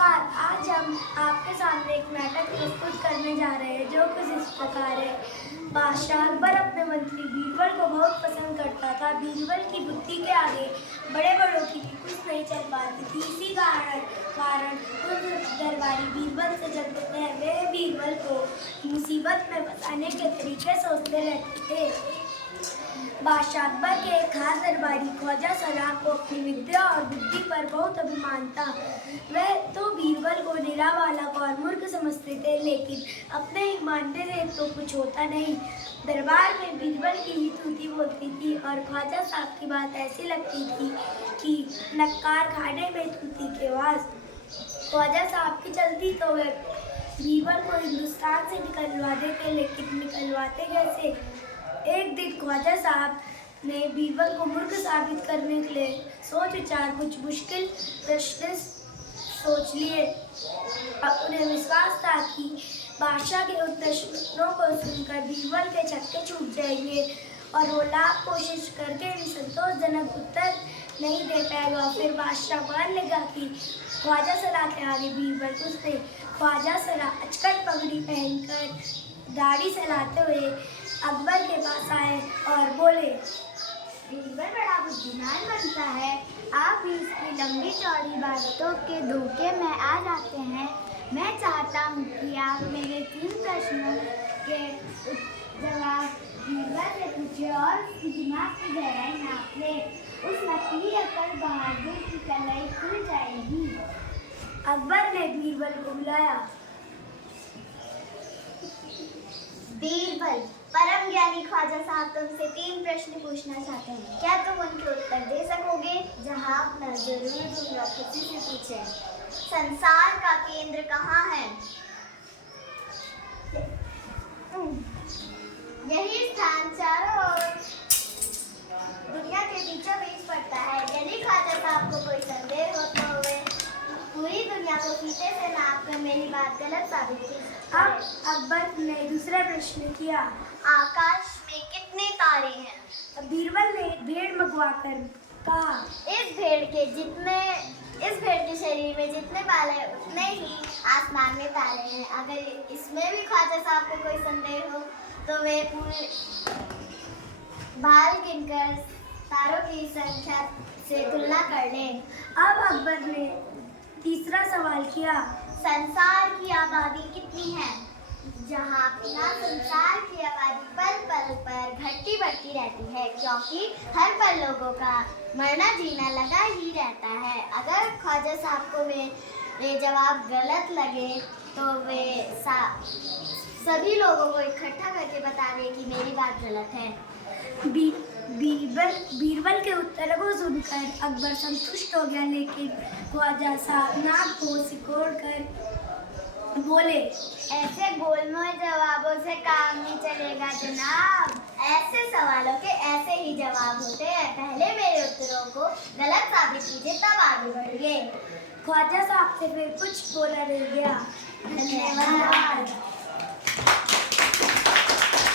नमस्कार। आज हम आपके सामने एक नाटक प्रस्तुत करने जा रहे हैं जो कुछ इस प्रकार है। बादशाह अकबर अपने मंत्री बीरबल को बहुत पसंद करता था। बीरबल की बुद्धि के आगे बड़े बड़ों की भी कुछ नहीं चल पाती थी। इसी कारण दरबारी बीरबल से जलते थे। वे बीरबल को मुसीबत में फंसाने के तरीके सोचते रहते थे। बादशाह अकबर के एक खास दरबारी ख्वाजा सलाह को अपनी विद्या और बुद्धि पर बहुत अभिमान था। वह तो बीरबल को निरा बालक और मूर्ख समझते थे, लेकिन अपने ही मानते थे तो कुछ होता नहीं। दरबार में बीरबल की ही तूती बोलती थी और ख्वाजा साहब की बात ऐसी लगती थी कि नक्कार खाने में तूती के वास। ख्वाजा साहब की चलती तो वह बीरबल को हिंदुस्तान से निकलवा देते, लेकिन निकलवाते कैसे? एक दिन ख्वाजा साहब ने बीरबल को मूर्ख साबित करने के लिए सोच विचार कुछ मुश्किल प्रश्न सोच लिए। अब उन्हें विश्वास था कि बादशाह के उन प्रश्नों को सुनकर बीरबल के छक्के छूट जाएंगे और वो लाख कोशिश करके भी संतोषजनक उत्तर नहीं दे पाएगा। फिर बादशाह मान लेगा कि ख्वाजा सलाह के आगे बीरबल कुछ नहीं। ख्वाजा सलाह अचकन पगड़ी पहनकर दाढ़ी सहलाते हुए अकबर के पास आए और बोले, बीरबल बड़ा बुद्धिमान बनता है। आप भी इसकी लंबी चौड़ी बातों के धोखे में आ जाते हैं। मैं चाहता हूँ कि आप मेरे 3 प्रश्नों के जवाब बीरबल से पूछें और उसकी दिमाग की गहराई नाप लें। उस नकली अकल बहादुर की कलाई खुल जाएगी। अकबर ने बीरबल को बुलाया। बीरबल, परम ज्ञानी ख्वाजा साहब तुमसे 3 प्रश्न पूछना चाहते हैं। क्या तुम उनके उत्तर दे सकोगे? जवाब मैं जरूर दूंगा, खुशी से पूछें। संसार का केंद्र कहाँ है? यही स्थान चारों ओर दुनिया के बीचों बीच पड़ता है। यदि ख्वाजा साहब को कोई संदेह हो तो वे पूरी दुनिया को फीते से नाप कर मेरी बात गलत साबित की। अब अकबर ने दूसरा प्रश्न किया, आकाश में कितने तारे हैं? बीरबल ने भेड़ मंगवाकर कहा, इस भेड़ के शरीर में जितने बाल हैं उतने ही आसमान में तारे हैं। अगर इसमें भी ख्वाजा साहब को कोई संदेह हो तो वे पूरे बाल गिनकर तारों की संख्या से तुलना कर लें। अब अकबर ने तीसरा सवाल किया, संसार की आबादी कितनी है? जहाँ संसार की आबादी पल पल पर घटती बढ़ती रहती है, क्योंकि हर पल लोगों का मरना जीना लगा ही रहता है। अगर ख्वाजा साहब को मेरे जवाब गलत लगे तो वे सभी लोगों को इकट्ठा करके बता दें कि मेरी बात गलत है। बीरबल के उत्तर को सुनकर अकबर संतुष्ट हो गया, लेकिन ख्वाजा साहब नाक को सिकोड़कर बोले, ऐसे गोलमोल जवाबों से काम नहीं चलेगा जनाब। ऐसे सवालों के ऐसे ही जवाब होते हैं। पहले मेरे उत्तरों को गलत साबित कीजिए, तब आगे बढ़िए। ख्वाजा साहब से फिर कुछ बोला नहीं गया। धन्यवाद।